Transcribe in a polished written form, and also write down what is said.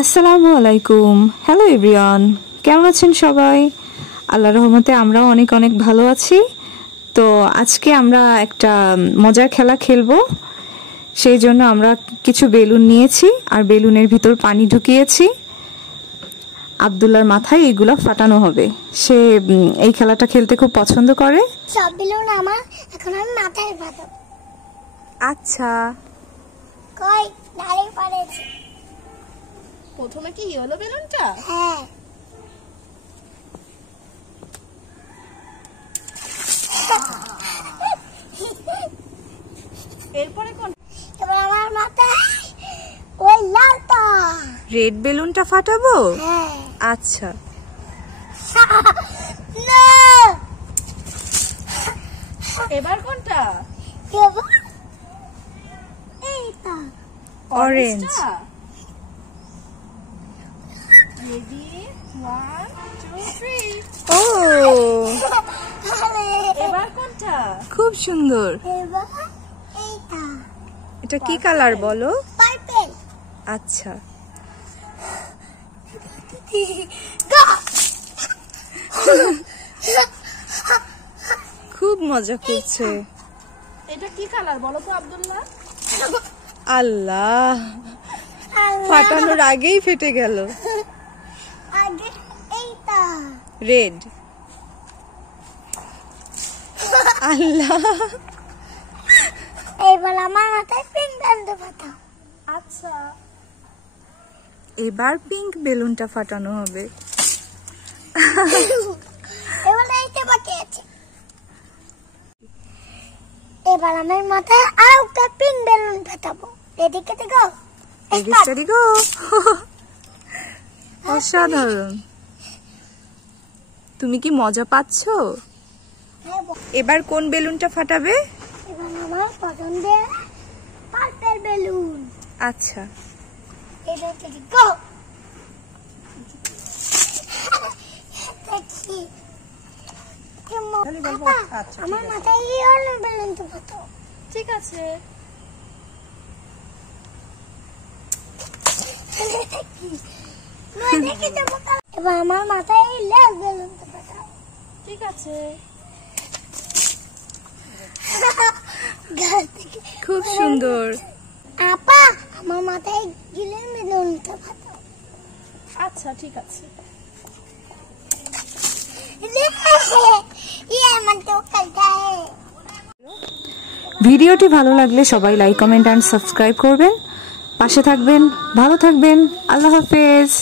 আসসালামু আলাইকুম। Hello everyone, কেমন আছেন সবাই? আল্লাহর রহমতে আমরাও অনেক অনেক ভালো আছি। তো আজকে আমরা একটা মজার খেলা খেলবো। সেই জন্য আমরা কিছু বেলুন নিয়েছি আর বেলুনের ভিতর পানি ঢুকিয়েছি। আব্দুল্লাহর মাথায় এগুলো ফাটানো হবে। সে এই খেলাটা খেলতে খুব পছন্দ করে। সব বেলুন আমার, এখন আমি মাথায় ফাটাবো। আচ্ছা, কই দাঁড়িয়ে পড়েছি। প্রথমে কি ইয়েলো বেলুনটা? হ্যাঁ, এরপরে কোন? এবার আমার মাথায় ওই লালটা। রেড বেলুনটা ফাটাবো। হ্যাঁ, আচ্ছা, না এবার কোনটা? এবার এইটা। অরেঞ্জ। রেডি, 1 2 3। ও, এবার কোনটা? খুব সুন্দর। এবার এইটা এটা কি কালার বলো? পার্পল। আচ্ছা, খুব মজা করছে। এটা কি কালার বলো তো আব্দুল্লাহ? আল্লাহ, ফাটানোর আগেই ফেটে গেল। আগে এইটা। রেড। আল্লাহ, এবার আমার মাথায় পিঙ্ক বেলুন ফাটাও। আচ্ছা, এবার পিঙ্ক বেলুনটা ফাটানো হবে। এবার এইটা বাকি আছে। এবার আমার মাথায় আর একটা পিঙ্ক বেলুন ফাটাবো। রেডি কেটে গো। Ready go. অসাধারণ। তুমি কি মজা পাচ্ছ? এবার কোন বেলুনটা ফাটাবে? এবার আমার পছন্দের পার্পল বেলুন। আচ্ছা, এটা কেটে গো। দেখি আমার মাথায় ইয়েলো বেলুন তো ফাটাও। ঠিক আছে। এবার আমার মাথায় লাল বেলুন তো ফাটাও। ঠিক আছে। খুব সুন্দর। আপা, আমার মাথায় গ্রিন বেলুন তো ফাটাও। আচ্ছা, ঠিক আছে। ভিডিওটি ভালো লাগলে সবাই লাইক, কমেন্ট এন্ড সাবস্ক্রাইব করবেন। পাশে থাকবেন, ভালো থাকবেন। আল্লাহ হাফেজ।